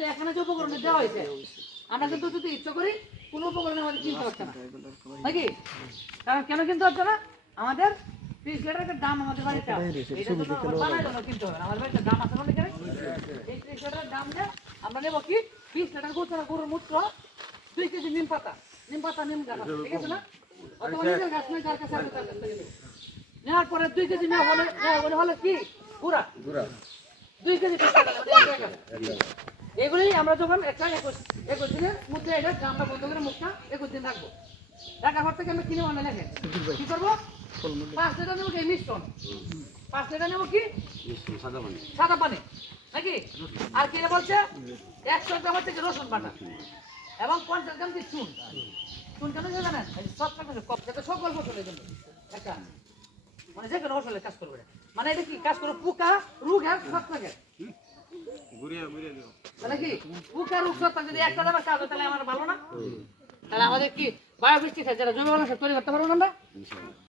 কিন্তু এখানে যে উপকরণ দেওয়া হয়েছে আমরা কিন্তু যদি ইচ্ছা করি কোনো উপকরণ আমাদের কিনতে হচ্ছে না। নাকি কারণ কেন কিনতে হচ্ছে না? আমাদের ত্রিশ লিটারের দাম আমাদের বাড়িতে জন্য আমার বানাই জন্য কিনতে হবে না। আমাদের বাড়িতে দাম আছে বলে কেন এই ত্রিশ লিটারের দাম দিয়ে আমরা নেব কি? বিশ লিটার গরুর গরুর মূত্র দুই কেজি নিম পাতা। নিম পাতা নিম গাছ ঠিক আছে না? অথবা নিজের গাছ নয় যার কাছে আছে তার কাছ থেকে নেওয়ার পরে দুই কেজি নেওয়া হলে নেওয়া হলে কি? গুড়া। দুই কেজি পিস এগুলি আমরা যখন একটা একুশ একুশ দিনের মধ্যে এটা আমরা বন্ধ করে মুখটা একুশ দিন রাখব। রাখার পর থেকে আমরা কিনে মানে লেখে কি করব? পাঁচ লিটার নেব কি? মিশ্রণ। পাঁচ লিটার নেব কি? সাদা পানি। নাকি? আর কি বলছে? একশো গ্রাম হচ্ছে কি রসুন বাটা। এবং পঞ্চাশ গ্রাম কি চুন। চুন কেন জানেন? কম যাতে সকল ফসলের জন্য। একটা মানে যে কোনো ফসলের কাজ করবে মানে এটা কি? কাজ করবে পোকা রোগ আর সব থাকে মানে কি? সব যদি কাজ তাহলে আমার ভালো না? তাহলে আমাদের কি? বায়োবৃষ্টি থাকে যারা জমি মানুষ তৈরি করতে পারব না আমরা?